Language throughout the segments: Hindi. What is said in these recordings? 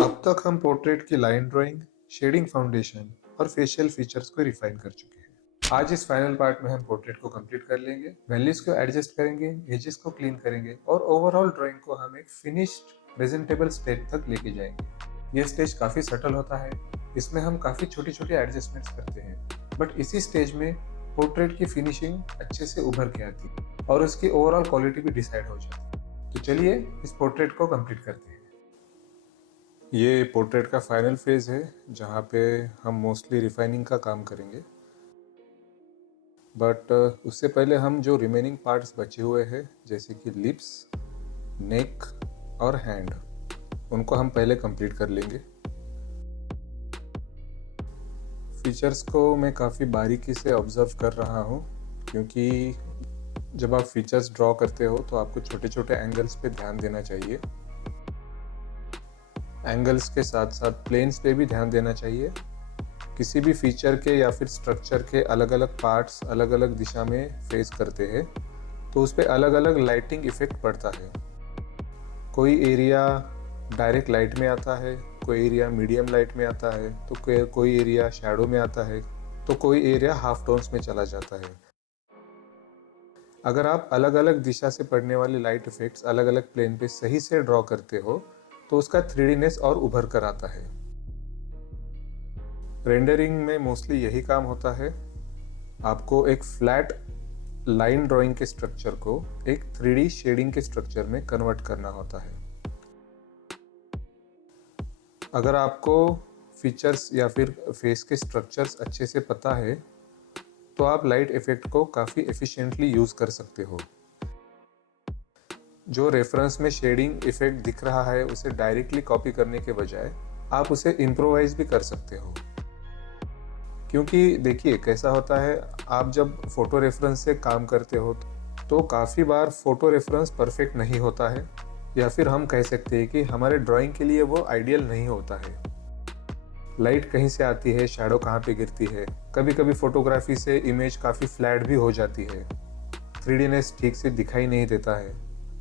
अब तक हम पोर्ट्रेट की लाइन ड्राइंग, शेडिंग फाउंडेशन और फेशियल फीचर्स को रिफाइन कर चुके हैं। आज इस फाइनल पार्ट में हम पोर्ट्रेट को कंप्लीट कर लेंगे, वैल्यूज को एडजस्ट करेंगे, एजेस को क्लीन करेंगे और ओवरऑल ड्राइंग को हम एक फिनिश्ड प्रेजेंटेबल स्टेज तक लेके जाएंगे। ये स्टेज काफी सटल होता है, इसमें हम काफी छोटी छोटी एडजस्टमेंट्स करते हैं, बट इसी स्टेज में पोर्ट्रेट की फिनिशिंग अच्छे से उभर के आती है और उसकी ओवरऑल क्वालिटी भी डिसाइड हो जाती है। तो चलिए इस पोर्ट्रेट को कंप्लीट करते हैं। ये पोर्ट्रेट का फाइनल फेज है जहाँ पे हम मोस्टली रिफाइनिंग का काम करेंगे, बट उससे पहले हम जो रिमेनिंग पार्ट्स बचे हुए हैं जैसे कि लिप्स, नेक और हैंड, उनको हम पहले कंप्लीट कर लेंगे। फीचर्स को मैं काफ़ी बारीकी से ऑब्जर्व कर रहा हूँ क्योंकि जब आप फीचर्स ड्रॉ करते हो तो आपको छोटे छोटे एंगल्स पे ध्यान देना चाहिए। एंगल्स के साथ साथ प्लेन्स पे भी ध्यान देना चाहिए। किसी भी फीचर के या फिर स्ट्रक्चर के अलग अलग पार्ट्स अलग अलग दिशा में फेस करते हैं तो उस पर अलग अलग लाइटिंग इफेक्ट पड़ता है। कोई एरिया डायरेक्ट लाइट में आता है, कोई एरिया मीडियम लाइट में आता है, तो कोई एरिया शैडो में आता है, तो कोई एरिया हाफ टोन्स में चला जाता है। अगर आप अलग अलग दिशा से पड़ने वाले लाइट इफेक्ट्स अलग अलग प्लेन पे सही से ड्रॉ करते हो तो उसका 3Dनेस और उभर कर आता है। रेंडरिंग में मोस्टली यही काम होता है, आपको एक फ्लैट लाइन ड्राइंग के स्ट्रक्चर को एक 3D शेडिंग के स्ट्रक्चर में कन्वर्ट करना होता है। अगर आपको फीचर्स या फिर फेस के स्ट्रक्चर्स अच्छे से पता है तो आप लाइट इफेक्ट को काफ़ी एफिशिएंटली यूज़ कर सकते हो। जो रेफरेंस में शेडिंग इफेक्ट दिख रहा है उसे डायरेक्टली कॉपी करने के बजाय आप उसे इम्प्रोवाइज भी कर सकते हो। क्योंकि देखिए कैसा होता है, आप जब फोटो रेफरेंस से काम करते हो तो काफ़ी बार फोटो रेफरेंस परफेक्ट नहीं होता है या फिर हम कह सकते हैं कि हमारे ड्राइंग के लिए वो आइडियल नहीं होता है। लाइट कहीं से आती है, शैडो कहाँ पे गिरती है, कभी कभी फोटोग्राफी से इमेज काफ़ी फ्लैट भी हो जाती है, 3Dनेस ठीक से दिखाई नहीं देता है,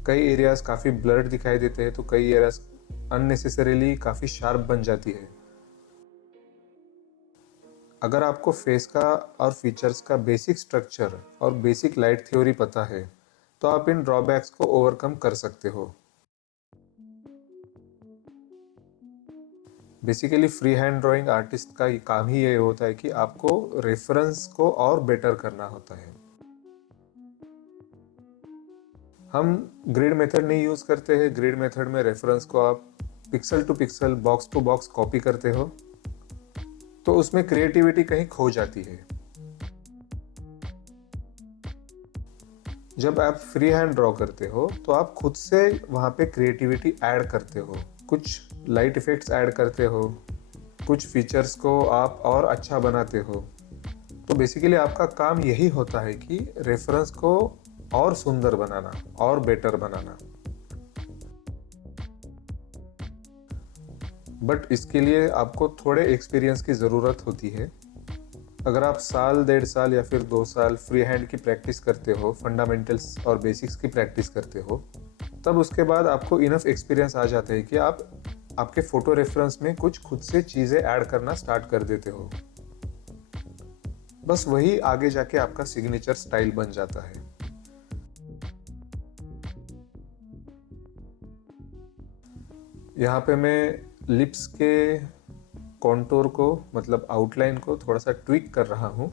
कई एरियाज काफ़ी ब्लर्ड दिखाई देते हैं तो कई एरियाज अननेसेसरीली काफ़ी शार्प बन जाती है। अगर आपको फेस का और फीचर्स का बेसिक स्ट्रक्चर और बेसिक लाइट थ्योरी पता है तो आप इन ड्रॉबैक्स को ओवरकम कर सकते हो। Basically free hand drawing artist का काम ही ये होता है कि आपको रेफरेंस को और बेटर करना होता है। हम ग्रिड मेथड नहीं यूज करते हैं। ग्रिड मेथड में रेफरेंस को आप pixel to pixel, box to box copy करते हो तो उसमें क्रिएटिविटी कहीं खो जाती है। जब आप फ्री हैंड ड्रॉ करते हो तो आप खुद से वहां पे क्रिएटिविटी ऐड करते हो, कुछ लाइट इफेक्ट्स ऐड करते हो, कुछ फीचर्स को आप और अच्छा बनाते हो। तो बेसिकली आपका काम यही होता है कि रेफरेंस को और सुंदर बनाना और बेटर बनाना। बट इसके लिए आपको थोड़े एक्सपीरियंस की ज़रूरत होती है। अगर आप साल, 1.5 साल या फिर 2 साल फ्री हैंड की प्रैक्टिस करते हो, फंडामेंटल्स और बेसिक्स की प्रैक्टिस करते हो, तब उसके बाद आपको इनफ एक्सपीरियंस आ जाता है कि आप आपके फोटो रेफरेंस में कुछ खुद से चीज़ें ऐड करना स्टार्ट कर देते हो। बस वही आगे जाके आपका सिग्नेचर स्टाइल बन जाता है। यहाँ पे मैं लिप्स के कॉन्टोर को, मतलब आउटलाइन को थोड़ा सा ट्विक कर रहा हूँ।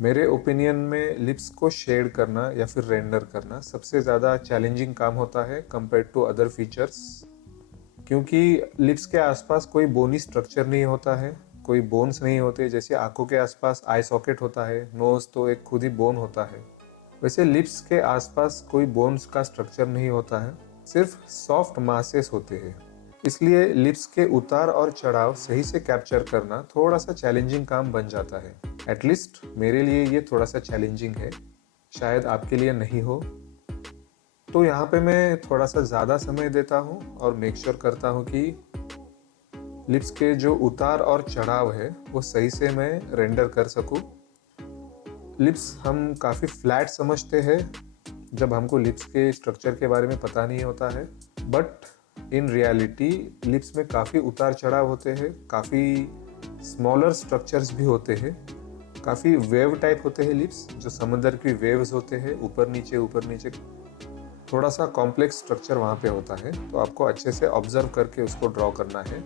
मेरे ओपिनियन में लिप्स को शेड करना या फिर रेंडर करना सबसे ज़्यादा चैलेंजिंग काम होता है कंपेयर टू अदर फीचर्स, क्योंकि लिप्स के आसपास कोई बोनी स्ट्रक्चर नहीं होता है, कोई बोन्स नहीं होते। जैसे आंखों के आसपास आई सॉकेट होता है, नोज तो एक खुद ही बोन होता है, वैसे लिप्स के आसपास कोई बोन्स का स्ट्रक्चर नहीं होता है, सिर्फ सॉफ्ट मासेस होते हैं। इसलिए लिप्स के उतार और चढ़ाव सही से कैप्चर करना थोड़ा सा चैलेंजिंग काम बन जाता है। एटलीस्ट मेरे लिए ये थोड़ा सा चैलेंजिंग है, शायद आपके लिए नहीं हो। तो यहाँ पे मैं थोड़ा सा ज़्यादा समय देता हूँ और मेक श्योर करता हूँ कि लिप्स के जो उतार और चढ़ाव है वो सही से मैं रेंडर कर सकूँ। लिप्स हम काफ़ी फ्लैट समझते हैं जब हमको लिप्स के स्ट्रक्चर के बारे में पता नहीं होता है, बट इन रियलिटी लिप्स में काफ़ी उतार चढ़ाव होते हैं, काफ़ी स्मॉलर स्ट्रक्चर्स भी होते हैं, काफ़ी वेव टाइप होते हैं लिप्स, जो समंदर की वेव्स होते हैं, ऊपर नीचे थोड़ा सा कॉम्प्लेक्स स्ट्रक्चर वहाँ पे होता है। तो आपको अच्छे से ऑब्जर्व करके उसको ड्रॉ करना है।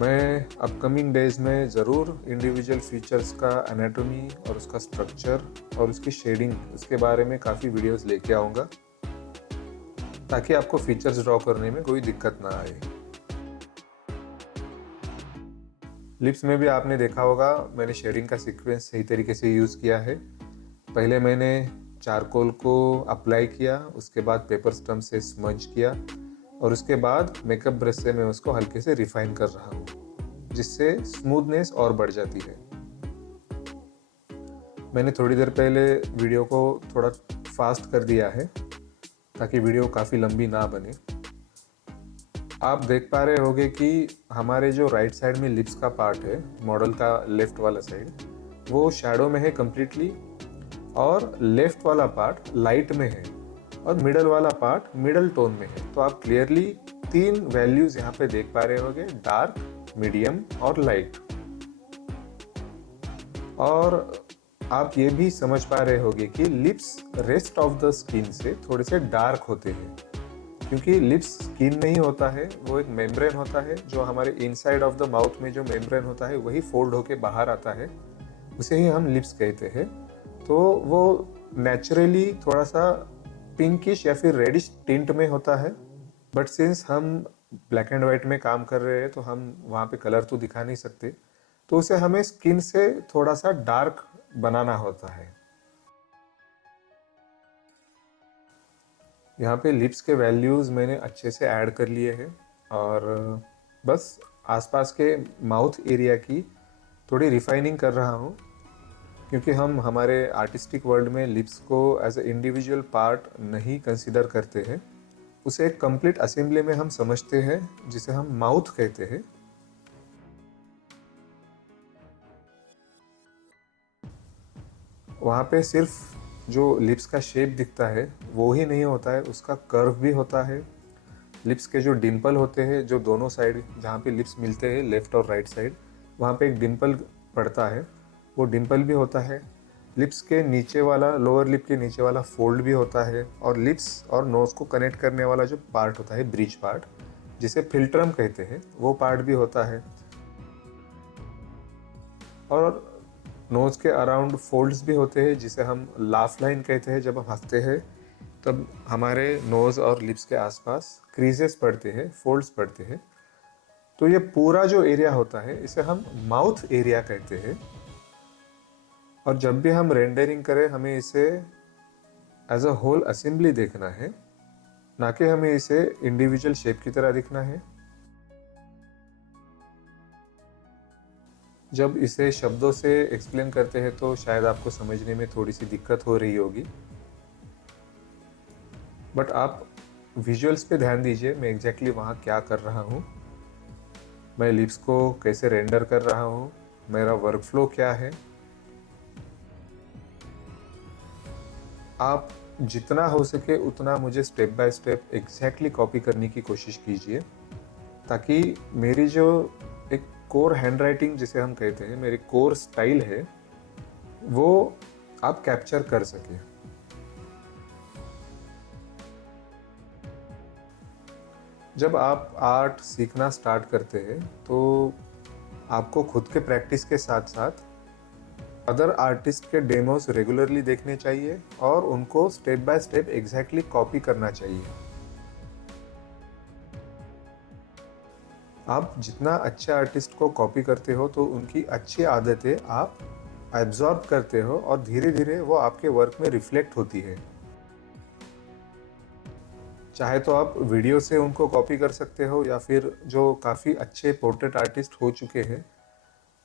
मैं अपकमिंग डेज में ज़रूर इंडिविजुअल फीचर्स का एनाटॉमी और उसका स्ट्रक्चर और उसकी शेडिंग, उसके बारे में काफ़ी वीडियोस लेके आऊँगा, ताकि आपको फीचर्स ड्रॉ करने में कोई दिक्कत ना आए। लिप्स में भी आपने देखा होगा, मैंने शेडिंग का सीक्वेंस सही तरीके से यूज़ किया है। पहले मैंने चारकोल को अप्लाई किया, उसके बाद पेपर स्टम्प से स्मज किया और उसके बाद मेकअप ब्रश से मैं उसको हल्के से रिफाइन कर रहा हूँ, जिससे स्मूथनेस और बढ़ जाती है। मैंने थोड़ी देर पहले वीडियो को थोड़ा फास्ट कर दिया है ताकि वीडियो काफ़ी लंबी ना बने। आप देख पा रहे होंगे कि हमारे जो राइट साइड में लिप्स का पार्ट है, मॉडल का लेफ्ट वाला साइड, वो शैडो में है कम्प्लीटली, और लेफ्ट वाला पार्ट लाइट में है और मिडल वाला पार्ट मिडल टोन में है। तो आप क्लियरली 3 वैल्यूज यहाँ पे देख पा रहे होंगे, डार्क, मीडियम और लाइट। और आप ये भी समझ पा रहे होंगे कि lips rest of the skin से थोड़े से डार्क होते हैं, क्योंकि लिप्स स्किन नहीं होता है, वो एक मेम्ब्रेन होता है, जो हमारे इनसाइड ऑफ द माउथ में जो मेम्ब्रेन होता है वही फोल्ड होके बाहर आता है, उसे ही हम लिप्स कहते हैं। तो वो नेचुरली थोड़ा सा पिंकिश या फिर रेडिश टिंट में होता है, बट सिंस हम ब्लैक एंड वाइट में काम कर रहे हैं तो हम वहाँ पे कलर तो दिखा नहीं सकते, तो उसे हमें स्किन से थोड़ा सा डार्क बनाना होता है। यहाँ पे लिप्स के वैल्यूज़ मैंने अच्छे से ऐड कर लिए हैं और बस आसपास के माउथ एरिया की थोड़ी रिफाइनिंग कर रहा हूँ, क्योंकि हम हमारे आर्टिस्टिक वर्ल्ड में लिप्स को एज ए इंडिविजुअल पार्ट नहीं कंसीडर करते हैं, उसे एक कंप्लीट असेंबली में हम समझते हैं, जिसे हम माउथ कहते हैं। वहाँ पे सिर्फ जो लिप्स का शेप दिखता है वो ही नहीं होता है, उसका कर्व भी होता है। लिप्स के जो डिम्पल होते हैं, जो दोनों साइड जहाँ पे लिप्स मिलते हैं, लेफ्ट और राइट साइड, वहाँ पे एक डिम्पल पड़ता है, वो डिम्पल भी होता है। लिप्स के नीचे वाला, लोअर लिप के नीचे वाला फोल्ड भी होता है, और लिप्स और नोज़ को कनेक्ट करने वाला जो पार्ट होता है, ब्रिज पार्ट, जिसे फिल्ट्रम कहते हैं, वो पार्ट भी होता है। और नोज़ के अराउंड फोल्ड्स भी होते हैं, जिसे हम लाफ लाइन कहते हैं। जब हम हंसते हैं तब हमारे नोज़ और लिप्स के आसपास क्रीजेस पड़ते हैं, फोल्ड्स पड़ते हैं। तो ये पूरा जो एरिया होता है, इसे हम माउथ एरिया कहते हैं। और जब भी हम रेंडरिंग करें, हमें इसे एज अ होल असेंबली देखना है, ना कि हमें इसे इंडिविजुअल शेप की तरह दिखना है। जब इसे शब्दों से एक्सप्लेन करते हैं तो शायद आपको समझने में थोड़ी सी दिक्कत हो रही होगी, बट आप विजुअल्स पे ध्यान दीजिए, मैं एग्जैक्टली वहाँ क्या कर रहा हूँ, मैं लिप्स को कैसे रेंडर कर रहा हूँ, मेरा वर्क फ्लो क्या है। आप जितना हो सके उतना मुझे step by step exactly copy करने की कोशिश कीजिए, ताकि मेरी जो एक कोर हैंड राइटिंग जिसे हम कहते हैं, मेरी कोर स्टाइल है, वो आप कैप्चर कर सके। जब आप आर्ट सीखना स्टार्ट करते हैं तो आपको खुद के प्रैक्टिस के साथ साथ अदर आर्टिस्ट के डेमोस रेगुलरली देखने चाहिए और उनको step by step exactly copy करना चाहिए। आप जितना अच्छा आर्टिस्ट को कॉपी करते हो तो उनकी अच्छी आदतें आप एब्जॉर्ब करते हो और धीरे धीरे वो आपके वर्क में रिफ्लेक्ट होती है। चाहे तो आप वीडियो से उनको कॉपी कर सकते हो, या फिर जो काफ़ी अच्छे पोर्ट्रेट आर्टिस्ट हो चुके हैं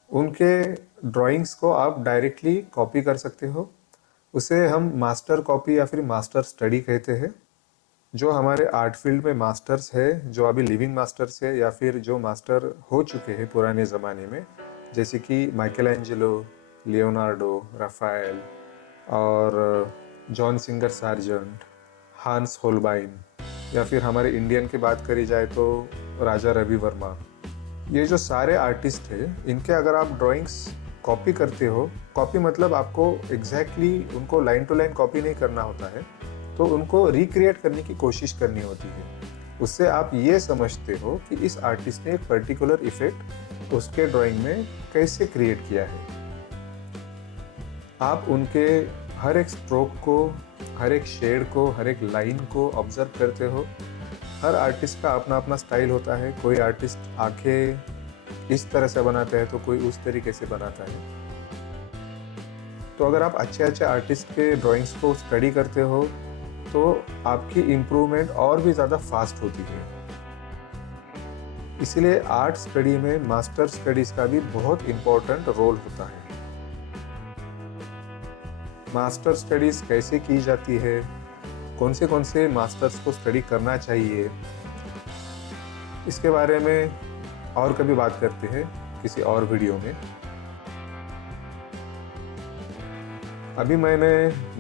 उनके ड्राइंग्स को आप डायरेक्टली कॉपी कर सकते हो। उसे हम मास्टर कॉपी या फिर मास्टर स्टडी कहते हैं। जो हमारे आर्ट फील्ड में मास्टर्स है, जो अभी लिविंग मास्टर्स है या फिर जो मास्टर हो चुके हैं पुराने ज़माने में, जैसे कि माइकल एंजेलो, लियोनार्डो, राफाएल और जॉन सिंगर सार्जेंट, हांस होलबाइन, या फिर हमारे इंडियन की बात करी जाए तो राजा रवि वर्मा। ये जो सारे आर्टिस्ट हैं, इनके अगर आप ड्राइंग्स कॉपी करते हो, कॉपी मतलब आपको एग्जैक्टली उनको लाइन टू लाइन कॉपी नहीं करना होता है, तो उनको रिक्रिएट करने की कोशिश करनी होती है। उससे आप ये समझते हो कि इस आर्टिस्ट ने एक पर्टिकुलर इफेक्ट उसके ड्राइंग में कैसे क्रिएट किया है। आप उनके हर एक स्ट्रोक को, हर एक शेड को, हर एक लाइन को ऑब्जर्व करते हो। हर आर्टिस्ट का अपना अपना स्टाइल होता है। कोई आर्टिस्ट आंखें इस तरह से बनाता है तो कोई उस तरीके से बनाता है। तो अगर आप अच्छे अच्छे आर्टिस्ट के ड्राइंग्स को स्टडी करते हो तो आपकी इम्प्रूवमेंट और भी ज़्यादा फास्ट होती है। इसीलिए आर्ट स्टडी में मास्टर स्टडीज का भी बहुत इम्पोर्टेंट रोल होता है। मास्टर स्टडीज कैसे की जाती है, कौन से मास्टर्स को स्टडी करना चाहिए, इसके बारे में और कभी बात करते हैं किसी और वीडियो में। अभी मैंने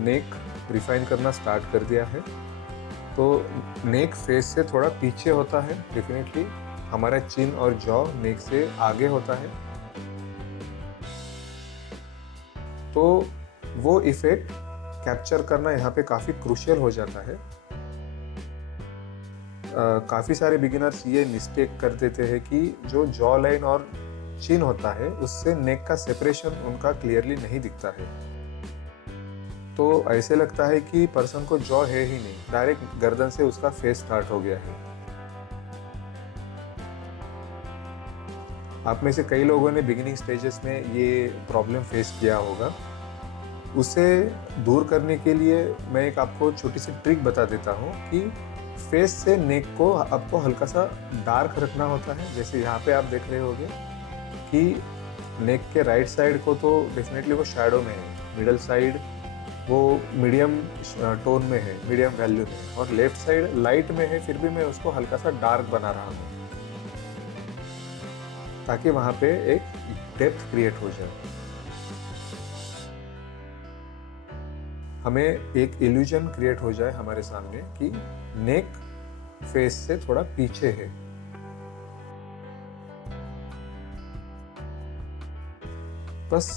नेक रिफाइन करना स्टार्ट कर दिया है। तो नेक फेस से थोड़ा पीछे होता है, डेफिनेटली हमारा चिन और जॉ नेक से आगे होता है। तो वो इफेक्ट कैप्चर करना यहाँ पे काफ़ी क्रूशियल हो जाता है। काफ़ी सारे बिगिनर्स ये मिस्टेक कर देते हैं कि जो जॉ लाइन और चिन होता है उससे नेक का सेपरेशन उनका क्लियरली नहीं दिखता है। तो ऐसे लगता है कि पर्सन को जॉ है ही नहीं, डायरेक्ट गर्दन से उसका फेस स्टार्ट हो गया है। आप में से कई लोगों ने बिगिनिंग स्टेजेस में ये प्रॉब्लम फेस किया होगा। उसे दूर करने के लिए मैं एक आपको छोटी सी ट्रिक बता देता हूँ कि फेस से नेक को आपको हल्का सा डार्क रखना होता है। जैसे यहाँ पे आप देख रहे होंगे कि नेक के राइट साइड को तो डेफिनेटली वो शैडो में है, मिडल साइड वो मीडियम टोन में है, मीडियम वैल्यू में, और लेफ्ट साइड लाइट में है, फिर भी मैं उसको हल्का सा डार्क बना रहा हूँ ताकि वहाँ पे एक डेप्थ क्रिएट हो जाए। हमें एक इल्यूजन क्रिएट हो जाए हमारे सामने कि नेक फेस से थोड़ा पीछे है। बस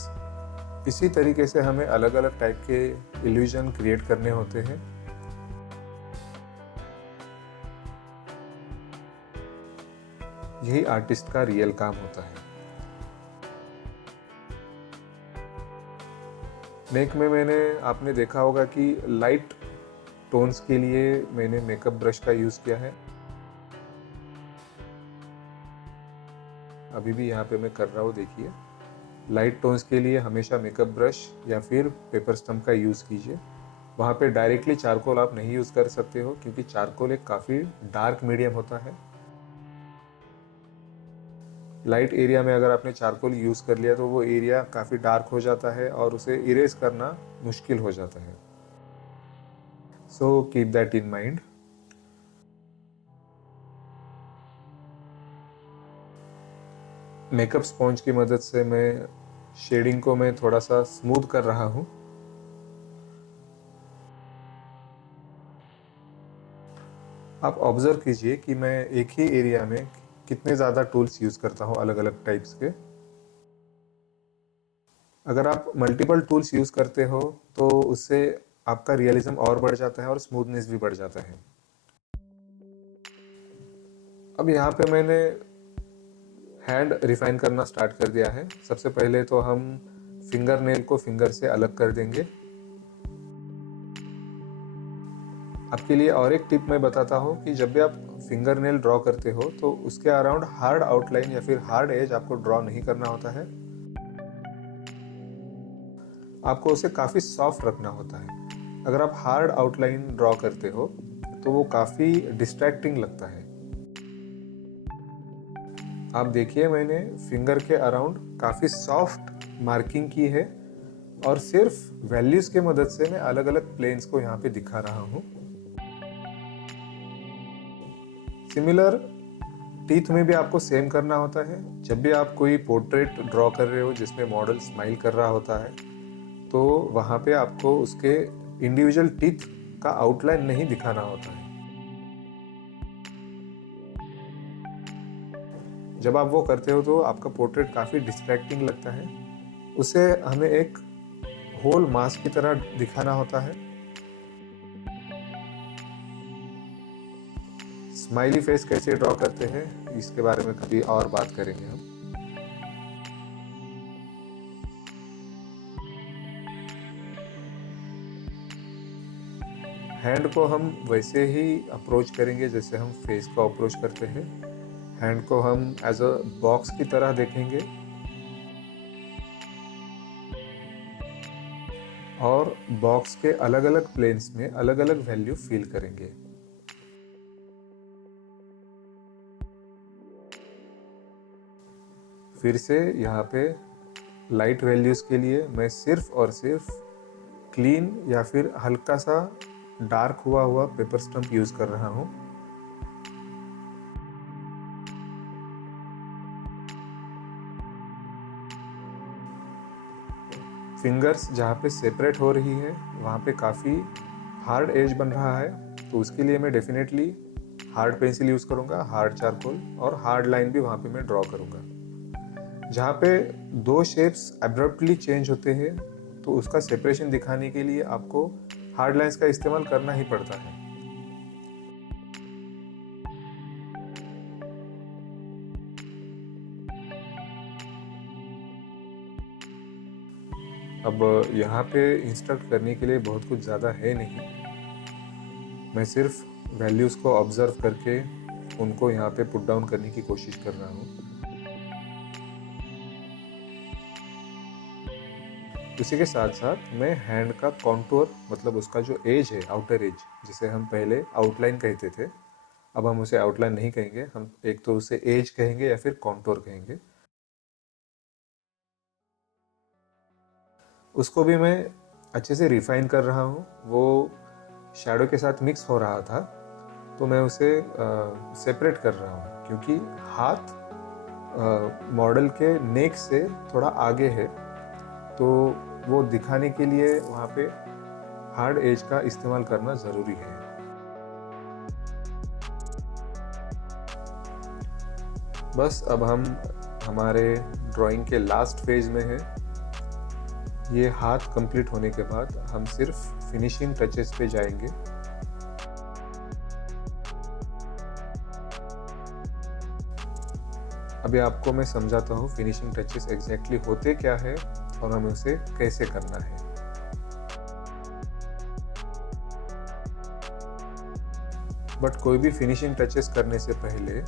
इसी तरीके से हमें अलग अलग टाइप के इल्यूजन क्रिएट करने होते हैं। यही आर्टिस्ट का रियल काम होता है। नेक में आपने देखा होगा कि लाइट टोन्स के लिए मैंने मेकअप ब्रश का यूज़ किया है। अभी भी यहाँ पे मैं कर रहा हूँ, देखिए। लाइट टोन्स के लिए हमेशा मेकअप ब्रश या फिर पेपर स्टम्प का यूज़ कीजिए। वहाँ पे डायरेक्टली चारकोल आप नहीं यूज़ कर सकते हो क्योंकि चारकोल एक काफ़ी डार्क मीडियम होता है। लाइट एरिया में अगर आपने चारकोल यूज़ कर लिया तो वो एरिया काफ़ी डार्क हो जाता है और उसे इरेज करना मुश्किल हो जाता है। So keep that in mind. Makeup sponge की मदद से मैं शेडिंग को मैं थोड़ा सा स्मूथ कर रहा हूँ। आप ऑब्जर्व कीजिए कि मैं एक ही एरिया में कितने ज़्यादा टूल्स यूज़ करता हूँ, अलग अलग टाइप्स के। अगर आप मल्टीपल टूल्स यूज़ करते हो तो उससे आपका रियलिज्म और बढ़ जाता है और स्मूथनेस भी बढ़ जाता है। अब यहाँ पे मैंने हैंड रिफाइन करना स्टार्ट कर दिया है। सबसे पहले तो हम फिंगर नेल को फिंगर से अलग कर देंगे। आपके लिए और एक टिप मैं बताता हूँ कि जब भी आप फिंगर नेल ड्रॉ करते हो तो उसके अराउंड हार्ड आउटलाइन या फिर हार्ड एज आपको ड्रॉ नहीं करना होता है। आपको उसे काफ़ी सॉफ्ट रखना होता है। अगर आप हार्ड आउटलाइन ड्रॉ करते हो तो वो काफ़ी डिस्ट्रैक्टिंग लगता है। आप देखिए, मैंने फिंगर के अराउंड काफ़ी सॉफ्ट मार्किंग की है और सिर्फ वैल्यूज के मदद से मैं अलग अलग प्लेन्स को यहाँ पे दिखा रहा हूँ। सिमिलर टीथ में भी आपको सेम करना होता है। जब भी आप कोई पोर्ट्रेट ड्रॉ कर रहे हो जिसमें मॉडल स्माइल कर रहा होता है तो वहाँ पे आपको उसके इंडिविजुअल टीथ का आउटलाइन नहीं दिखाना होता है। जब आप वो करते हो तो आपका पोर्ट्रेट काफ़ी डिस्ट्रैक्टिंग लगता है। उसे हमें एक होल मास्क की तरह दिखाना होता है। स्माइली फेस कैसे ड्रॉ करते हैं इसके बारे में कभी और बात करेंगे हम। हैंड को हम वैसे ही अप्रोच करेंगे जैसे हम फेस को अप्रोच करते हैं। हैंड को हम एज अ बॉक्स की तरह देखेंगे और बॉक्स के अलग अलग प्लेन्स में अलग अलग वैल्यू फील करेंगे। फिर से यहाँ पे लाइट वैल्यूज के लिए मैं सिर्फ और सिर्फ क्लीन या फिर हल्का सा डार्क हुआ पेपर स्टम्प यूज कर रहा हूँ। फिंगर्स जहाँ पे सेपरेट हो रही है वहाँ पे काफ़ी हार्ड एज बन रहा है, तो उसके लिए मैं डेफिनेटली हार्ड पेंसिल यूज़ करूँगा, हार्ड चारकोल, और हार्ड लाइन भी वहाँ पे मैं ड्रॉ करूँगा। जहाँ पे दो शेप्स एब्रप्टली चेंज होते हैं तो उसका सेपरेशन दिखाने के लिए आपको हार्ड लाइंस का इस्तेमाल करना ही पड़ता है। अब यहाँ पे इंस्ट्रक्ट करने के लिए बहुत कुछ ज़्यादा है नहीं, मैं सिर्फ वैल्यूज़ को ऑब्जर्व करके उनको यहाँ पे पुट डाउन करने की कोशिश कर रहा हूँ। उसी के साथ साथ मैं हैंड का कॉन्टूर, मतलब उसका जो एज है, आउटर एज, जिसे हम पहले आउटलाइन कहते थे, अब हम उसे आउटलाइन नहीं कहेंगे, हम एक तो उसे एज कहेंगे या फिर कॉन्टूर कहेंगे। उसको भी मैं अच्छे से रिफाइन कर रहा हूँ। वो शैडो के साथ मिक्स हो रहा था तो मैं उसे सेपरेट कर रहा हूँ, क्योंकि हाथ मॉडल के नेक से थोड़ा आगे है, तो वो दिखाने के लिए वहाँ पे हार्ड एज का इस्तेमाल करना ज़रूरी है। बस अब हम हमारे ड्राइंग के लास्ट फेज में हैं। ये हाथ कंप्लीट होने के बाद हम सिर्फ फिनिशिंग टचेस पे जाएंगे। अभी आपको मैं समझाता हूँ फिनिशिंग टचेस एग्जैक्टली होते क्या है और हमें उसे कैसे करना है। बट कोई भी फिनिशिंग टचेस करने से पहले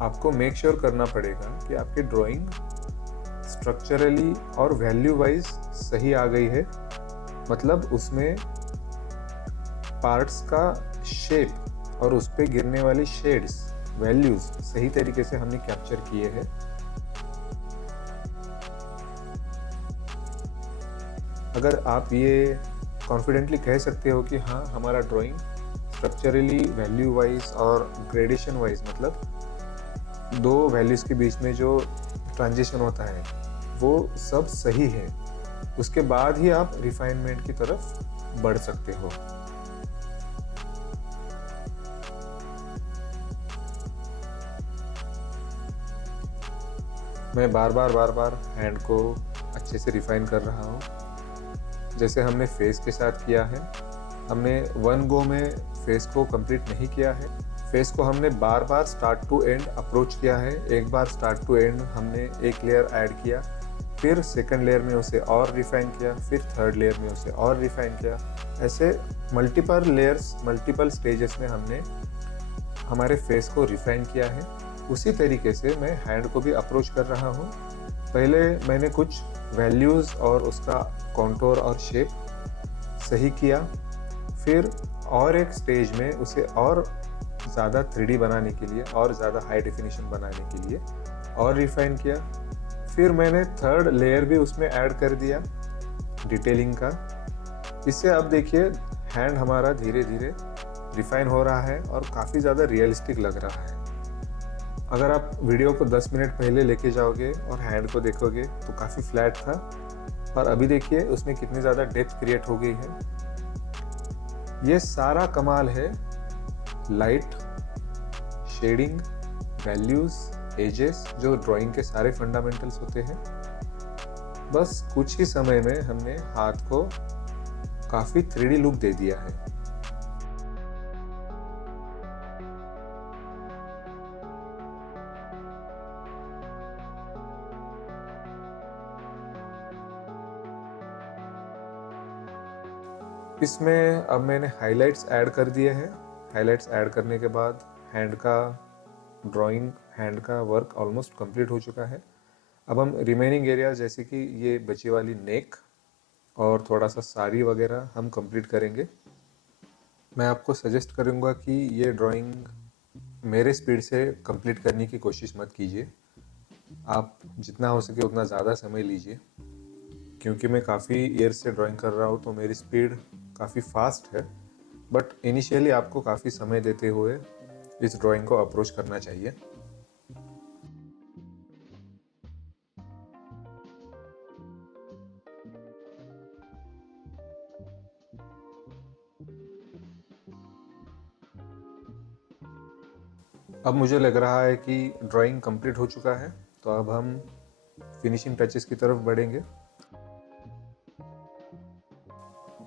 आपको मेक श्योर करना पड़ेगा कि आपकी ड्राइंग स्ट्रक्चरली और वैल्यू वाइज सही आ गई है, मतलब उसमें पार्ट्स का शेप और उस पे गिरने वाली शेड्स, वैल्यूज सही तरीके से हमने कैप्चर किए हैं। अगर आप ये कॉन्फिडेंटली कह सकते हो कि हाँ, हमारा ड्राइंग स्ट्रक्चरली, वैल्यू वाइज और ग्रेडेशन वाइज, मतलब दो वैल्यूज के बीच में जो ट्रांजिशन होता है वो सब सही है, उसके बाद ही आप रिफाइनमेंट की तरफ बढ़ सकते हो। मैं बार बार हैंड को अच्छे से रिफाइन कर रहा हूँ, जैसे हमने फेस के साथ किया है। हमने वन गो में फेस को कंप्लीट नहीं किया है, फेस को हमने बार बार स्टार्ट टू एंड अप्रोच किया है। एक बार स्टार्ट टू एंड हमने एक लेयर ऐड किया, फिर सेकंड लेयर में उसे और रिफाइन किया, फिर थर्ड लेयर में उसे और रिफाइन किया। ऐसे मल्टीपल लेयर्स, मल्टीपल स्टेजेस में हमने हमारे फेस को रिफाइन किया है। उसी तरीके से मैं हैंड को भी अप्रोच कर रहा हूँ। पहले मैंने कुछ वैल्यूज़ और उसका कॉन्टूर और शेप सही किया, फिर और एक स्टेज में उसे और ज़्यादा 3D बनाने के लिए और ज़्यादा हाई डेफिनेशन बनाने के लिए और रिफाइन किया। फिर मैंने थर्ड लेयर भी उसमें ऐड कर दिया डिटेलिंग का। इससे अब देखिए हैंड हमारा धीरे धीरे रिफाइन हो रहा है और काफ़ी ज़्यादा रियलिस्टिक लग रहा है। अगर आप वीडियो को 10 मिनट पहले लेके जाओगे और हैंड को देखोगे तो काफ़ी फ्लैट था, और अभी देखिए उसमें कितनी ज़्यादा डेप्थ क्रिएट हो गई है। ये सारा कमाल है लाइट, शेडिंग, वैल्यूज़ एजेस जो ड्राइंग के सारे फंडामेंटल्स होते हैं। बस कुछ ही समय में हमने हाथ को काफ़ी 3D लुक दे दिया है। इसमें अब मैंने हाइलाइट्स ऐड कर दिए हैं। हाइलाइट्स ऐड करने के बाद हैंड का वर्क ऑलमोस्ट कंप्लीट हो चुका है। अब हम रिमेनिंग एरिया जैसे कि ये बची वाली नेक और थोड़ा सा साड़ी वगैरह हम कंप्लीट करेंगे। मैं आपको सजेस्ट करूँगा कि ये ड्राइंग मेरे स्पीड से कंप्लीट करने की कोशिश मत कीजिए। आप जितना हो सके उतना ज़्यादा समय लीजिए, क्योंकि मैं काफ़ी ईयर्स से ड्राइंग कर रहा हूँ तो मेरी स्पीड काफ़ी फास्ट है। बट इनिशियली आपको काफ़ी समय देते हुए इस ड्राइंग को अप्रोच करना चाहिए। अब मुझे लग रहा है कि ड्राइंग कंप्लीट हो चुका है, तो अब हम फिनिशिंग टचेस की तरफ बढ़ेंगे।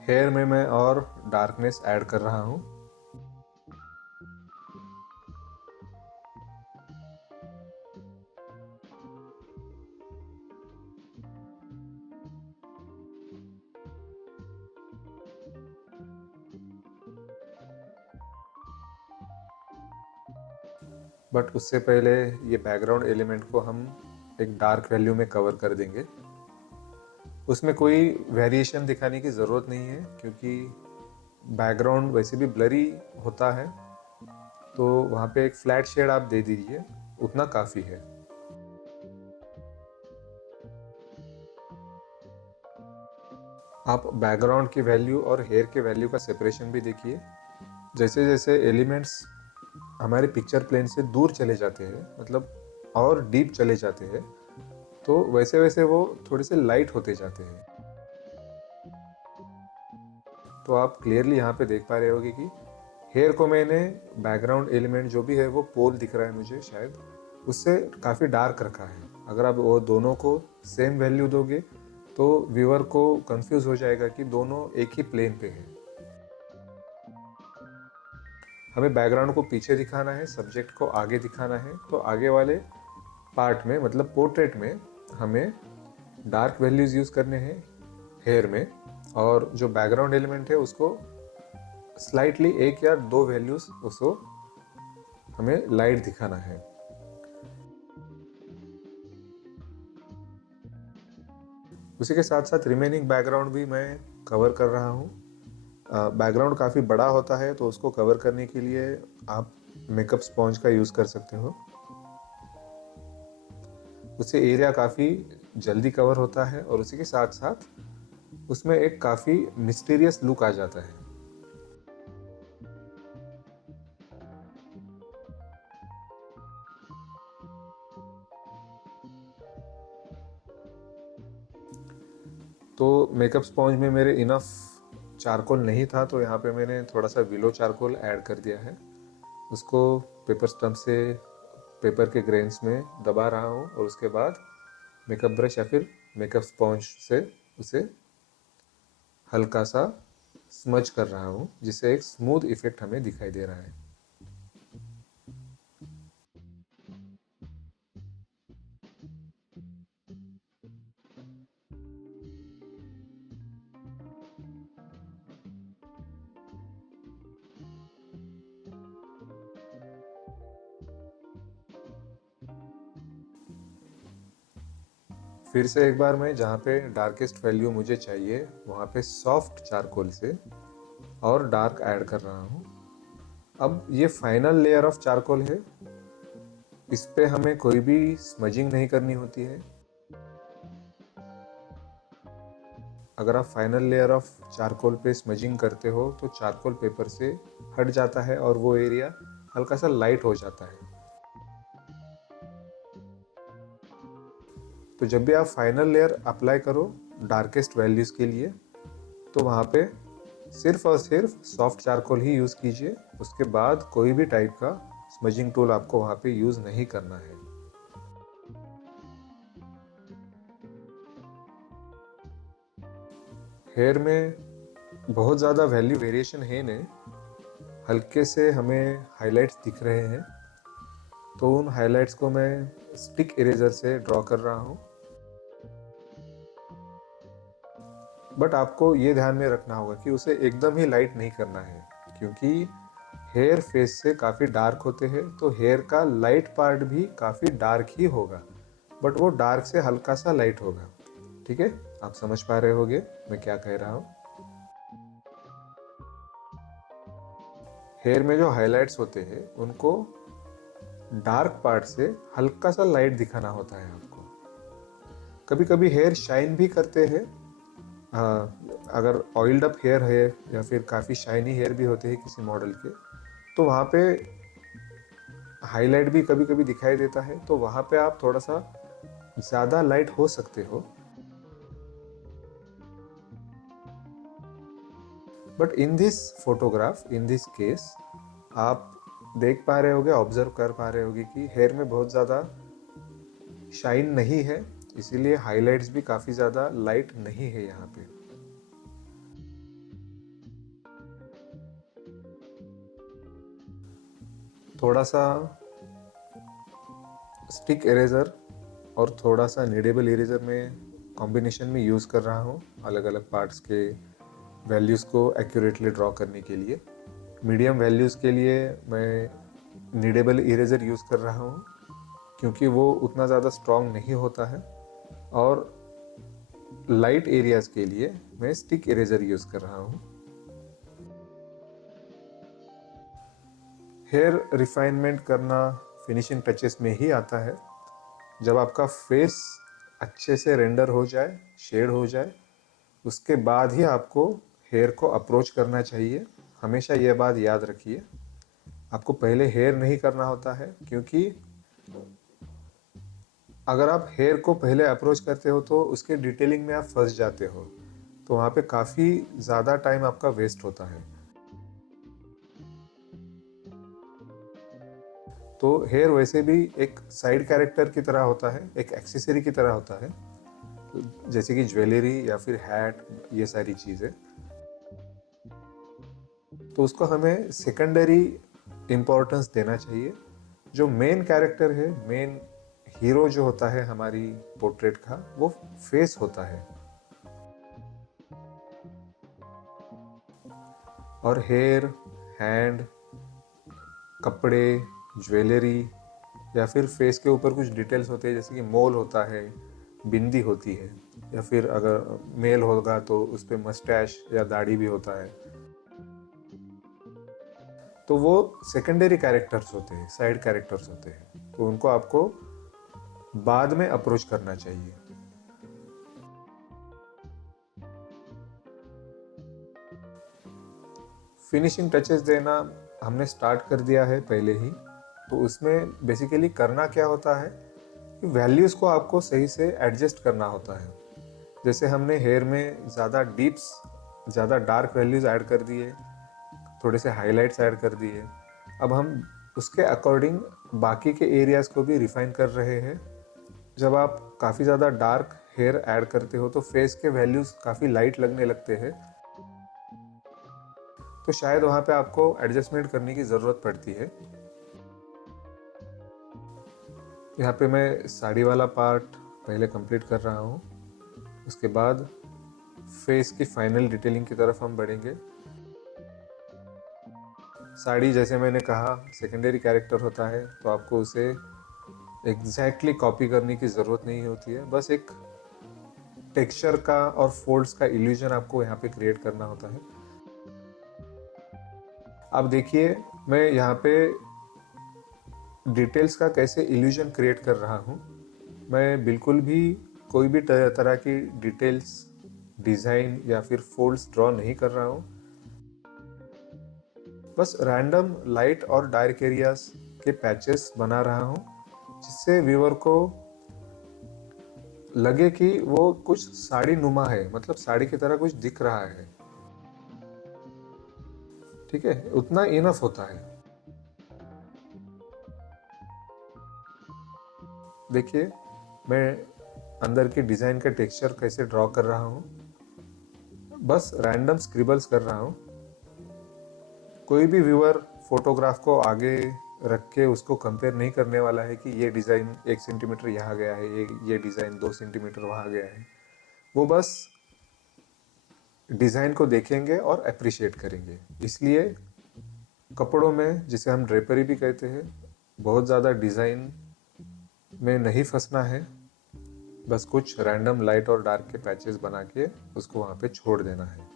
हेयर में मैं और डार्कनेस ऐड कर रहा हूँ। बट उससे पहले ये बैकग्राउंड एलिमेंट को हम एक डार्क वैल्यू में कवर कर देंगे। उसमें कोई वेरिएशन दिखाने की ज़रूरत नहीं है, क्योंकि बैकग्राउंड वैसे भी ब्लरी होता है, तो वहाँ पे एक फ्लैट शेड आप दे दीजिए, उतना काफ़ी है। आप बैकग्राउंड की वैल्यू और हेयर के वैल्यू का सेपरेशन भी देखिए। जैसे जैसे एलिमेंट्स हमारे पिक्चर प्लेन से दूर चले जाते हैं, मतलब और डीप चले जाते हैं, तो वैसे वैसे वो थोड़े से लाइट होते जाते हैं। तो आप क्लियरली यहाँ पे देख पा रहे होगे कि हेयर को मैंने बैकग्राउंड एलिमेंट जो भी है वो पोल दिख रहा है मुझे शायद, उससे काफ़ी डार्क रखा है। अगर आप वो दोनों को सेम वैल्यू दोगे तो व्यूअर को कंफ्यूज हो जाएगा कि दोनों एक ही प्लेन पे है। हमें बैकग्राउंड को पीछे दिखाना है, सब्जेक्ट को आगे दिखाना है, तो आगे वाले पार्ट में मतलब पोर्ट्रेट में हमें डार्क वैल्यूज़ यूज़ करने हैं हेयर में, और जो बैकग्राउंड एलिमेंट है उसको स्लाइटली एक या दो वैल्यूज़ उसको हमें लाइट दिखाना है। उसी के साथ साथ रिमेनिंग बैकग्राउंड भी मैं कवर कर रहा हूँ। बैकग्राउंड काफ़ी बड़ा होता है, तो उसको कवर करने के लिए आप मेकअप स्पॉन्ज का यूज़ कर सकते हो। उससे एरिया काफ़ी जल्दी कवर होता है और उसी के साथ साथ उसमें एक काफ़ी मिस्टीरियस लुक आ जाता है। तो मेकअप स्पॉन्ज में मेरे इनफ चारकोल नहीं था, तो यहाँ पे मैंने थोड़ा सा विलो चारकोल ऐड कर दिया है। उसको पेपर स्टम्प से पेपर के ग्रेन्स में दबा रहा हूँ और उसके बाद मेकअप ब्रश या फिर मेकअप स्पॉन्ज से उसे हल्का सा स्मज कर रहा हूँ, जिससे एक स्मूथ इफेक्ट हमें दिखाई दे रहा है। फिर से एक बार मैं जहाँ पे डार्केस्ट वैल्यू मुझे चाहिए वहाँ पे सॉफ्ट चारकोल से और डार्क ऐड कर रहा हूँ। अब ये फाइनल लेयर ऑफ चारकोल है, इस पे हमें कोई भी स्मजिंग नहीं करनी होती है। अगर आप फाइनल लेयर ऑफ चारकोल पे स्मजिंग करते हो तो चारकोल पेपर से हट जाता है और वो एरिया हल्का सा लाइट हो जाता है। तो जब भी आप फाइनल लेयर अप्लाई करो डार्केस्ट वैल्यूज़ के लिए, तो वहाँ पे सिर्फ और सिर्फ सॉफ्ट चारकोल ही यूज़ कीजिए। उसके बाद कोई भी टाइप का स्मजिंग टूल आपको वहाँ पे यूज़ नहीं करना है। हेयर में बहुत ज़्यादा वैल्यू वेरिएशन है नहीं, हल्के से हमें हाइलाइट्स दिख रहे हैं, तो उन हाइलाइट्स को मैं स्टिक इरेजर से ड्रॉ कर रहा हूँ। बट आपको ये ध्यान में रखना होगा कि उसे एकदम ही लाइट नहीं करना है, क्योंकि हेयर फेस से काफ़ी डार्क होते हैं, तो हेयर का लाइट पार्ट भी काफ़ी डार्क ही होगा, बट वो डार्क से हल्का सा लाइट होगा। ठीक है, आप समझ पा रहे होगे मैं क्या कह रहा हूँ। हेयर में जो हाइलाइट्स होते हैं उनको डार्क पार्ट से हल्का सा लाइट दिखाना होता है आपको। कभी कभी हेयर शाइन भी करते हैं। हाँ, अगर ऑयल्ड अप हेयर है या फिर काफ़ी शाइनी हेयर भी होते हैं किसी मॉडल के, तो वहाँ पे हाईलाइट भी कभी कभी दिखाई देता है, तो वहाँ पे आप थोड़ा सा ज़्यादा लाइट हो सकते हो। But in this photograph, in this case, आप देख पा रहे होगे, ऑब्जर्व कर पा रहे होगे कि हेयर में बहुत ज़्यादा शाइन नहीं है, इसीलिए हाइलाइट्स भी काफ़ी ज़्यादा लाइट नहीं है यहाँ पे। थोड़ा सा स्टिक इरेजर और थोड़ा सा नीडेबल इरेजर में कॉम्बिनेशन में यूज़ कर रहा हूँ अलग अलग पार्ट्स के वैल्यूज़ को एक्यूरेटली ड्रॉ करने के लिए। मीडियम वैल्यूज़ के लिए मैं नीडेबल इरेजर यूज़ कर रहा हूँ, क्योंकि वो उतना ज़्यादा स्ट्रॉन्ग नहीं होता है, और लाइट एरियाज़ के लिए मैं स्टिक इरेजर यूज़ कर रहा हूँ। हेयर रिफाइनमेंट करना फिनिशिंग टचेस में ही आता है। जब आपका फेस अच्छे से रेंडर हो जाए, शेड हो जाए, उसके बाद ही आपको हेयर को अप्रोच करना चाहिए। हमेशा यह बात याद रखिए, आपको पहले हेयर नहीं करना होता है, क्योंकि अगर आप हेयर को पहले अप्रोच करते हो तो उसके डिटेलिंग में आप फंस जाते हो, तो वहाँ पे काफ़ी ज़्यादा टाइम आपका वेस्ट होता है। तो हेयर वैसे भी एक साइड कैरेक्टर की तरह होता है, एक एक्सेसरी की तरह होता है, जैसे कि ज्वेलरी या फिर हैट, ये सारी चीज़ें। तो उसको हमें सेकेंडरी इम्पोर्टेंस देना चाहिए। जो मेन कैरेक्टर है, मेन हीरो जो होता है हमारी पोर्ट्रेट का, वो फेस होता है। और हेयर, हैंड, कपड़े, ज्वेलरी या फिर फेस के ऊपर कुछ डिटेल्स होते हैं, जैसे कि मोल होता है, बिंदी होती है, या फिर अगर मेल होगा तो उस पर मस्टैश या दाढ़ी भी होता है, तो वो सेकेंडरी कैरेक्टर्स होते हैं, साइड कैरेक्टर्स होते हैं, तो उनको आपको बाद में अप्रोच करना चाहिए। फिनिशिंग टचेस देना हमने स्टार्ट कर दिया है पहले ही, तो उसमें बेसिकली करना क्या होता है कि वैल्यूज़ को आपको सही से एडजस्ट करना होता है। जैसे हमने हेयर में ज़्यादा डीप्स, ज़्यादा डार्क वैल्यूज़ ऐड कर दिए, थोड़े से हाइलाइट्स ऐड कर दिए, अब हम उसके अकॉर्डिंग बाकी के एरियाज़ को भी रिफाइन कर रहे हैं। जब आप काफ़ी ज़्यादा डार्क हेयर ऐड करते हो तो फेस के वैल्यूज़ काफ़ी लाइट लगने लगते हैं, तो शायद वहाँ पे आपको एडजस्टमेंट करने की ज़रूरत पड़ती है। यहाँ पे मैं साड़ी वाला पार्ट पहले कंप्लीट कर रहा हूँ, उसके बाद फेस की फाइनल डिटेलिंग की तरफ हम बढ़ेंगे। साड़ी, जैसे मैंने कहा, सेकेंडरी कैरेक्टर होता है, तो आपको उसे एग्जैक्टली कॉपी करने की ज़रूरत नहीं होती है, बस एक टेक्सचर का और फोल्ड्स का इल्यूजन आपको यहाँ पे क्रिएट करना होता है। अब देखिए मैं यहाँ पे डिटेल्स का कैसे इल्यूजन क्रिएट कर रहा हूँ। मैं बिल्कुल भी कोई भी तरह की डिटेल्स, डिज़ाइन या फिर फोल्ड्स ड्रॉ नहीं कर रहा हूँ, बस रैंडम लाइट और डार्क एरियाज के पैचेस बना रहा हूँ, जिससे व्यूअर को लगे कि वो कुछ साड़ी नुमा है, मतलब साड़ी की तरह कुछ दिख रहा है। ठीक है, उतना इनफ होता है। देखिए मैं अंदर के डिज़ाइन का टेक्सचर कैसे ड्रॉ कर रहा हूँ। बस रैंडम स्क्रिबल्स कर रहा हूँ। कोई भी व्यूअर फोटोग्राफ को आगे रख के उसको कंपेयर नहीं करने वाला है कि ये डिज़ाइन 1 सेंटीमीटर यहाँ गया है, ये डिज़ाइन 2 सेंटीमीटर वहाँ गया है। वो बस डिज़ाइन को देखेंगे और अप्रिशिएट करेंगे। इसलिए कपड़ों में, जिसे हम ड्रेपरी भी कहते हैं, बहुत ज़्यादा डिज़ाइन में नहीं फंसना है। बस कुछ रैंडम लाइट और डार्क के पैचेस बना के उसको वहाँ पे छोड़ देना है।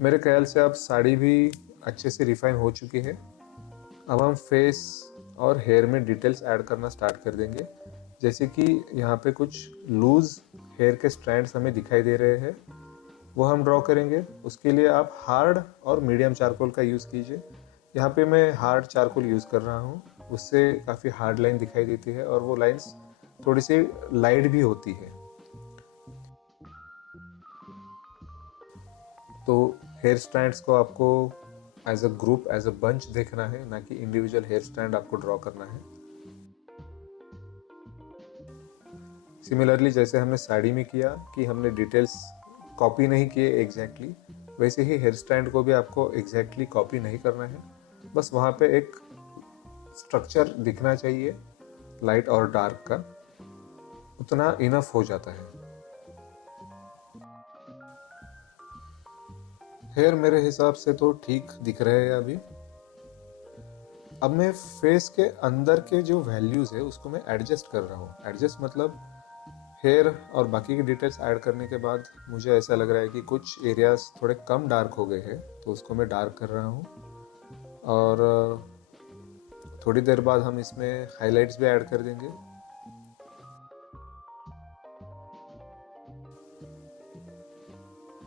मेरे ख्याल से अब साड़ी भी अच्छे से रिफाइन हो चुकी है। अब हम फेस और हेयर में डिटेल्स ऐड करना स्टार्ट कर देंगे। जैसे कि यहाँ पे कुछ लूज हेयर के स्ट्रैंड्स हमें दिखाई दे रहे हैं, वो हम ड्रॉ करेंगे। उसके लिए आप हार्ड और मीडियम चारकोल का यूज़ कीजिए। यहाँ पे मैं हार्ड चारकोल यूज़ कर रहा हूँ, उससे काफ़ी हार्ड लाइन दिखाई देती है और वो लाइंस थोड़ी सी लाइट भी होती है। तो हेयर स्ट्रैंड्स को आपको as a group, as a bunch देखना है, ना कि इंडिविजुअल हेयर स्टैंड आपको ड्रॉ करना है। सिमिलरली जैसे हमने साड़ी में किया कि हमने डिटेल्स कॉपी नहीं किए एग्जैक्टली, वैसे ही हेयर स्टैंड को भी आपको एग्जैक्टली कॉपी नहीं करना है। बस वहाँ पे एक स्ट्रक्चर दिखना चाहिए लाइट और डार्क का, उतना इनफ हो जाता है। हेयर मेरे हिसाब से तो ठीक दिख रहे हैं अभी। अब मैं फेस के अंदर के जो वैल्यूज़ है उसको मैं एडजस्ट कर रहा हूँ। एडजस्ट मतलब हेयर और बाकी की डिटेल्स ऐड करने के बाद मुझे ऐसा लग रहा है कि कुछ एरियाज थोड़े कम डार्क हो गए हैं, तो उसको मैं डार्क कर रहा हूँ। और थोड़ी देर बाद हम इसमें हाइलाइट्स भी ऐड कर देंगे।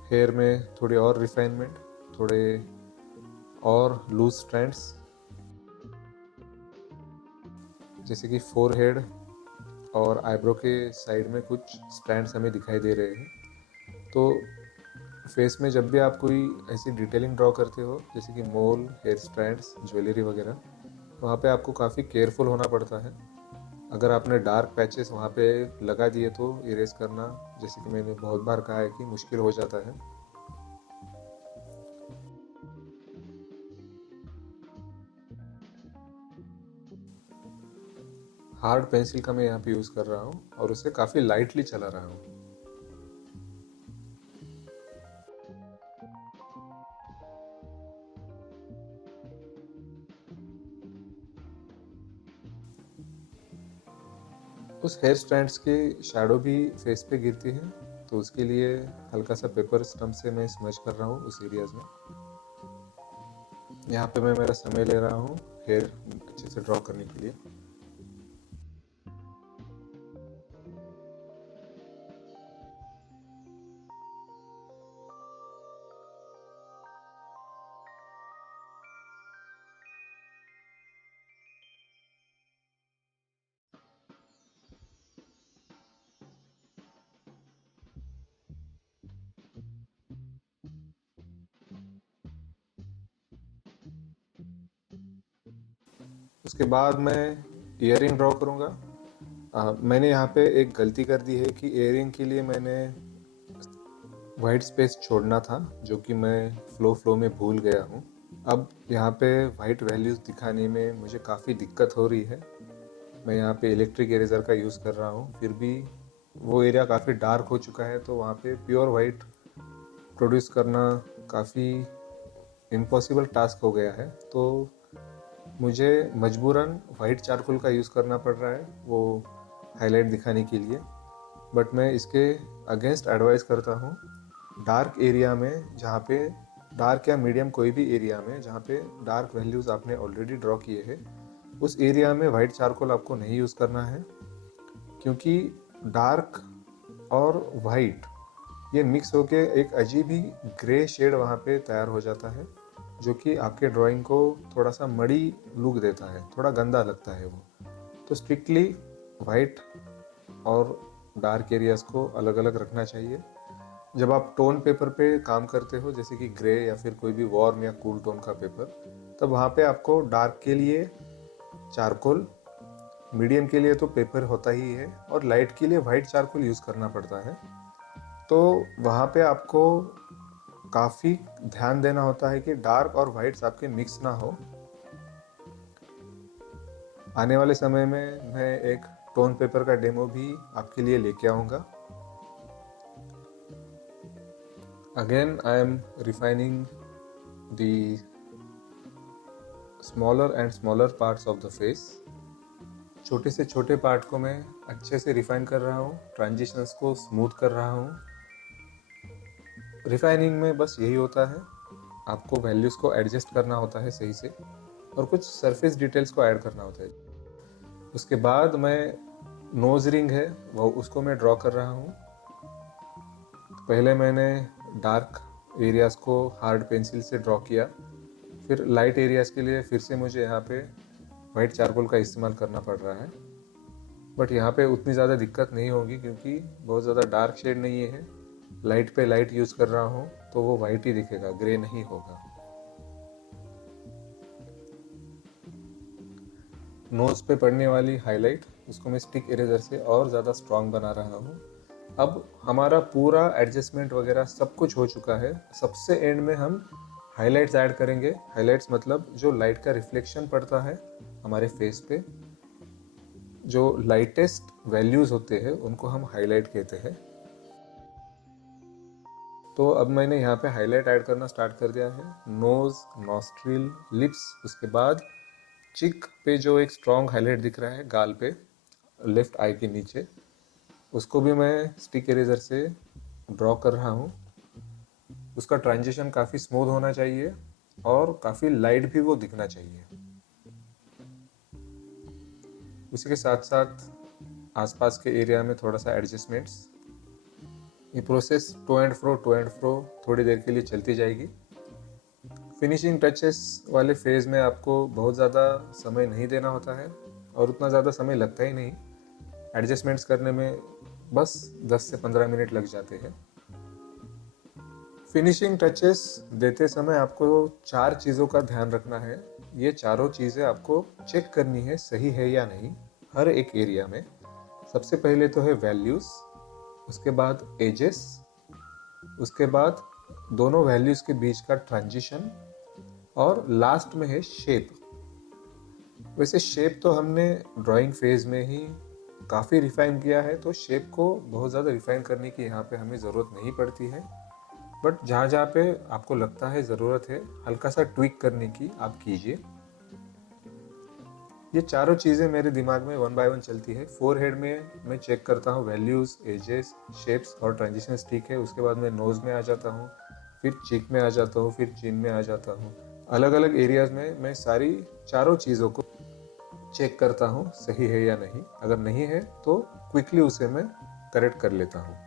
हेयर में थोड़ी और रिफाइनमेंट, थोड़े और लूज स्ट्रैंड्स, जैसे कि फोरहेड और आईब्रो के साइड में कुछ स्ट्रैंड्स हमें दिखाई दे रहे हैं। तो फेस में जब भी आप कोई ऐसी डिटेलिंग ड्रॉ करते हो, जैसे कि मोल, हेयर स्ट्रैंड्स, ज्वेलरी वगैरह, तो वहाँ पे आपको काफ़ी केयरफुल होना पड़ता है। अगर आपने डार्क पैचेस वहाँ पे लगा दिए तो इरेज करना, जैसे कि मैंने बहुत बार कहा है, कि मुश्किल हो जाता है। हार्ड पेंसिल का मैं यहाँ पे यूज़ कर रहा हूँ और उसे काफ़ी लाइटली चला रहा हूँ। उस हेयर स्ट्रैंड्स की शैडो भी फेस पे गिरती है, तो उसके लिए हल्का सा पेपर स्टम्प से मैं स्मच कर रहा हूँ उस एरियाज में। यहाँ पे मैं मेरा समय ले रहा हूँ हेयर अच्छे से ड्रॉ करने के लिए। उसके बाद मैं ईयरिंग ड्रॉ करूँगा। मैंने यहाँ पे एक गलती कर दी है कि ईयरिंग के लिए मैंने वाइट स्पेस छोड़ना था, जो कि मैं फ्लो में भूल गया हूँ। अब यहाँ पे वाइट वैल्यूज़ दिखाने में मुझे काफ़ी दिक्कत हो रही है। मैं यहाँ पे इलेक्ट्रिक इरेज़र का यूज़ कर रहा हूँ, फिर भी वो एरिया काफ़ी डार्क हो चुका है, तो वहाँ पे प्योर वाइट प्रोड्यूस करना काफ़ी इम्पॉसिबल टास्क हो गया है। तो मुझे मजबूरन वाइट चारकोल का यूज़ करना पड़ रहा है वो हाईलाइट दिखाने के लिए। बट मैं इसके अगेंस्ट एडवाइस करता हूँ, डार्क एरिया में, जहाँ पे डार्क या मीडियम कोई भी एरिया में जहाँ पे डार्क वैल्यूज़ आपने ऑलरेडी ड्रॉ किए हैं, उस एरिया में वाइट चारकोल आपको नहीं यूज़ करना है, क्योंकि डार्क और वाइट ये मिक्स होके एक अजीब ही ग्रे शेड वहाँ पे तैयार हो जाता है, जो कि आपके ड्राइंग को थोड़ा सा मड़ी लुक देता है, थोड़ा गंदा लगता है वो। तो स्ट्रिक्टली वाइट और डार्क एरियाज को अलग अलग रखना चाहिए। जब आप टोन पेपर पे काम करते हो, जैसे कि ग्रे या फिर कोई भी वार्म या कूल टोन का पेपर, तब वहाँ पे आपको डार्क के लिए चारकोल, मीडियम के लिए तो पेपर होता ही है और लाइट के लिए वाइट चारकोल यूज़ करना पड़ता है। तो वहाँ पे आपको काफ़ी ध्यान देना होता है कि डार्क और वाइट्स आपके मिक्स ना हो। आने वाले समय में मैं एक टोन पेपर का डेमो भी आपके लिए लेके आऊँगा। Again I am refining the smaller and smaller parts of the face. छोटे से छोटे पार्ट को मैं अच्छे से रिफाइन कर रहा हूँ, ट्रांजिशंस को स्मूथ कर रहा हूँ। रिफाइनिंग में बस यही होता है, आपको वैल्यूज़ को एडजस्ट करना होता है सही से और कुछ सरफेस डिटेल्स को ऐड करना होता है। उसके बाद मैं नोज़ रिंग है वो उसको मैं ड्रॉ कर रहा हूँ। पहले मैंने डार्क एरियाज़ को हार्ड पेंसिल से ड्रॉ किया, फिर लाइट एरियाज़ के लिए फिर से मुझे यहाँ पे वाइट चारकोल का इस्तेमाल करना पड़ रहा है। बट यहाँ पे उतनी ज़्यादा दिक्कत नहीं होगी क्योंकि बहुत ज़्यादा डार्क शेड नहीं है। लाइट पे लाइट यूज़ कर रहा हूँ तो वो वाइट ही दिखेगा, ग्रे नहीं होगा। नोज़ पे पड़ने वाली हाईलाइट उसको मैं स्टिक इरेजर से और ज़्यादा स्ट्रॉन्ग बना रहा हूँ। अब हमारा पूरा एडजस्टमेंट वगैरह सब कुछ हो चुका है। सबसे एंड में हम हाईलाइट्स ऐड करेंगे। हाईलाइट्स मतलब जो लाइट का रिफ्लेक्शन पड़ता है हमारे फेस पे, जो लाइटेस्ट वैल्यूज़ होते हैं उनको हम हाईलाइट कहते हैं। तो अब मैंने यहाँ पे हाईलाइट ऐड करना स्टार्ट कर दिया है। नोज़, नॉस्ट्रिल, लिप्स, उसके बाद चिक पे जो एक स्ट्रॉन्ग हाईलाइट दिख रहा है गाल पे, लेफ्ट आई के नीचे, उसको भी मैं स्टिक इरेजर से ड्रॉ कर रहा हूँ। उसका ट्रांजिशन काफ़ी स्मूथ होना चाहिए और काफ़ी लाइट भी वो दिखना चाहिए। उसी के साथ साथ आसपास के एरिया में थोड़ा सा एडजस्टमेंट्स। ये प्रोसेस टू एंड फ्रो थोड़ी देर के लिए चलती जाएगी। फिनिशिंग टचेस वाले फेज़ में आपको बहुत ज़्यादा समय नहीं देना होता है और उतना ज़्यादा समय लगता ही नहीं। एडजस्टमेंट्स करने में बस 10 से 15 मिनट लग जाते हैं। फिनिशिंग टचेस देते समय आपको 4 चीज़ों का ध्यान रखना है। ये चारों चीज़ें आपको चेक करनी है सही है या नहीं हर एक एरिया में। सबसे पहले तो है वैल्यूज़, उसके बाद एजेस, उसके बाद दोनों वैल्यूज़ के बीच का ट्रांजिशन और लास्ट में है शेप। वैसे शेप तो हमने ड्राइंग फेज में ही काफ़ी रिफाइन किया है, तो शेप को बहुत ज़्यादा रिफाइन करने की यहाँ पे हमें ज़रूरत नहीं पड़ती है। बट जहाँ जहाँ पे आपको लगता है ज़रूरत है हल्का सा ट्विक करने की, आप कीजिए। ये चारों चीज़ें मेरे दिमाग में वन बाय वन चलती है। फोरहेड में मैं चेक करता हूँ वैल्यूज़, एजेस, शेप्स और ट्रांजिशंस ठीक है। उसके बाद मैं नोज़ में आ जाता हूँ, फिर चीक में आ जाता हूँ, फिर चिन में आ जाता हूँ। अलग अलग एरियाज़ में मैं सारी चारों चीज़ों को चेक करता हूँ सही है या नहीं। अगर नहीं है तो क्विकली उसे मैं करेक्ट कर लेता हूँ।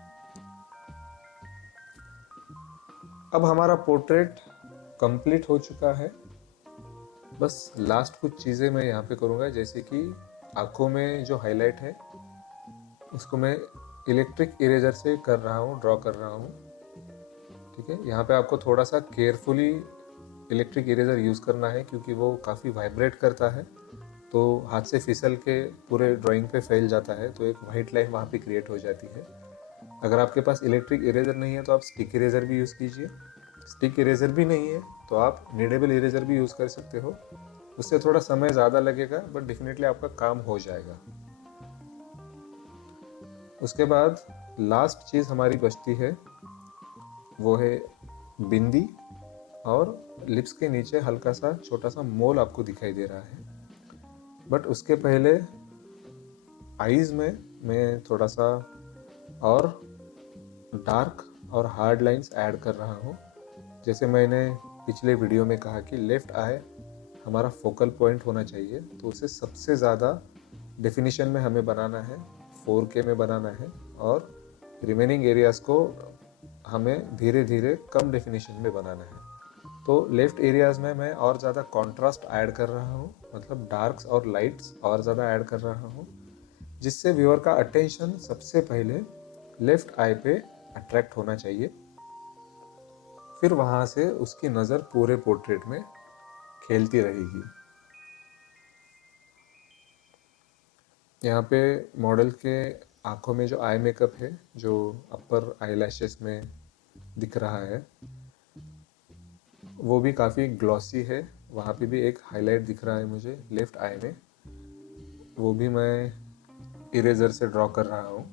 अब हमारा पोर्ट्रेट कंप्लीट हो चुका है। बस लास्ट कुछ चीज़ें मैं यहाँ पे करूँगा, जैसे कि आँखों में जो हाईलाइट है उसको मैं इलेक्ट्रिक इरेजर से कर रहा हूँ, ड्रॉ कर रहा हूँ। ठीक है, यहाँ पे आपको थोड़ा सा केयरफुली इलेक्ट्रिक इरेजर यूज़ करना है क्योंकि वो काफ़ी वाइब्रेट करता है, तो हाथ से फिसल के पूरे ड्राइंग पे फैल जाता है, तो एक वाइट लाइन वहाँ पे क्रिएट हो जाती है। अगर आपके पास इलेक्ट्रिक इरेजर नहीं है तो आप स्टिक इरेजर भी यूज़ कीजिए। स्टिक इरेजर भी नहीं है तो आप नीडेबल इरेजर भी यूज़ कर सकते हो। उससे थोड़ा समय ज़्यादा लगेगा बट डेफिनेटली आपका काम हो जाएगा। उसके बाद लास्ट चीज़ हमारी बचती है वो है बिंदी, और लिप्स के नीचे हल्का सा छोटा सा मोल आपको दिखाई दे रहा है। बट उसके पहले आईज़ में मैं थोड़ा सा और डार्क और हार्ड लाइंस ऐड कर रहा हूँ। जैसे मैंने पिछले वीडियो में कहा कि लेफ़्ट आई हमारा फोकल पॉइंट होना चाहिए, तो उसे सबसे ज़्यादा डेफिनेशन में हमें बनाना है, 4K में बनाना है, और रिमेनिंग एरियाज़ को हमें धीरे धीरे कम डेफिनेशन में बनाना है। तो लेफ्ट एरियाज़ में मैं और ज़्यादा कॉन्ट्रास्ट ऐड कर रहा हूँ, मतलब डार्क्स और लाइट्स और ज़्यादा ऐड कर रहा हूँ, जिससे व्यूअर का अटेंशन सबसे पहले लेफ्ट आई पे अट्रैक्ट होना चाहिए। फिर वहाँ से उसकी नज़र पूरे पोर्ट्रेट में खेलती रहेगी। यहाँ पे मॉडल के आँखों में जो आई मेकअप है, जो अपर आई लैशेस में दिख रहा है, वो भी काफ़ी ग्लॉसी है। वहाँ पे भी एक हाईलाइट दिख रहा है मुझे लेफ्ट आई में, वो भी मैं इरेजर से ड्रॉ कर रहा हूँ।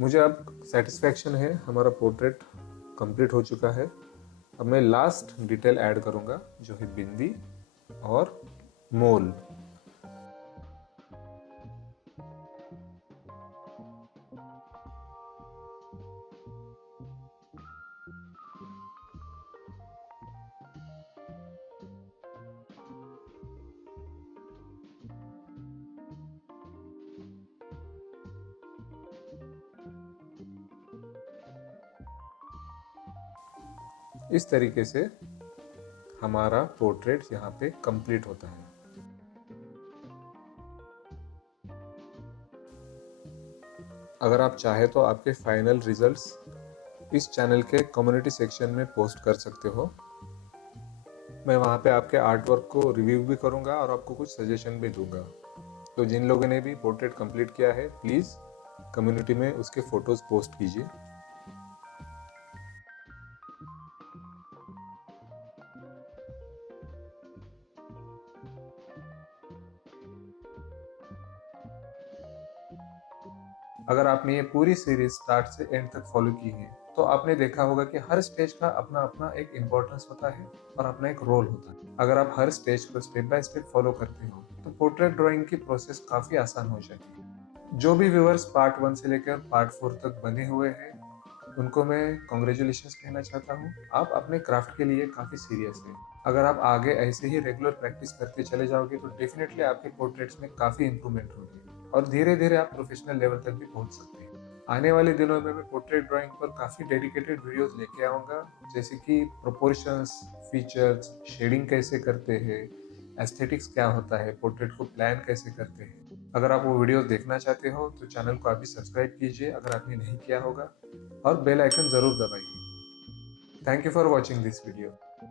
मुझे अब सेटिस्फैक्शन है, हमारा पोर्ट्रेट कंप्लीट हो चुका है। अब मैं लास्ट डिटेल ऐड करूँगा, जो है बिंदी और मोल। इस तरीके से हमारा पोर्ट्रेट यहाँ पे कंप्लीट होता है। अगर आप चाहे तो आपके फाइनल रिजल्ट्स इस चैनल के कम्युनिटी सेक्शन में पोस्ट कर सकते हो। मैं वहाँ पे आपके आर्ट वर्क को रिव्यू भी करूँगा और आपको कुछ सजेशन भी दूंगा। तो जिन लोगों ने भी पोर्ट्रेट कंप्लीट किया है, प्लीज़ कम्युनिटी में उसके फोटोज़ पोस्ट कीजिए। अगर आपने ये पूरी सीरीज स्टार्ट से एंड तक फॉलो की है, तो आपने देखा होगा कि हर स्टेज का अपना अपना एक इम्पोर्टेंस होता है और अपना एक रोल होता है। अगर आप हर स्टेज को स्टेप बाय स्टेप फॉलो करते हो, तो पोर्ट्रेट ड्राइंग की प्रोसेस काफ़ी आसान हो जाती है। जो भी व्यूअर्स पार्ट 1 से लेकर पार्ट 4 तक बने हुए हैं, उनको मैं कॉन्ग्रेचुलेशंस कहना चाहता हूँ। आप अपने क्राफ्ट के लिए काफ़ी सीरियस हैं। अगर आप आगे ऐसे ही रेगुलर प्रैक्टिस करते चले जाओगे, तो डेफिनेटली आपके पोर्ट्रेट्स में काफ़ी इंप्रूवमेंट होगी और धीरे धीरे आप प्रोफेशनल लेवल तक भी पहुंच सकते हैं। आने वाले दिनों में मैं पोर्ट्रेट ड्राइंग पर काफ़ी डेडिकेटेड वीडियोस लेके आऊँगा, जैसे कि प्रोपोर्शंस, फीचर्स, शेडिंग कैसे करते हैं, एस्थेटिक्स क्या होता है, पोर्ट्रेट को प्लान कैसे करते हैं। अगर आप वो वीडियोस देखना चाहते हो तो चैनल को अभी सब्सक्राइब कीजिए अगर आपने नहीं किया होगा, और बेल आइकन ज़रूर दबाइए। Thank you for watching this video.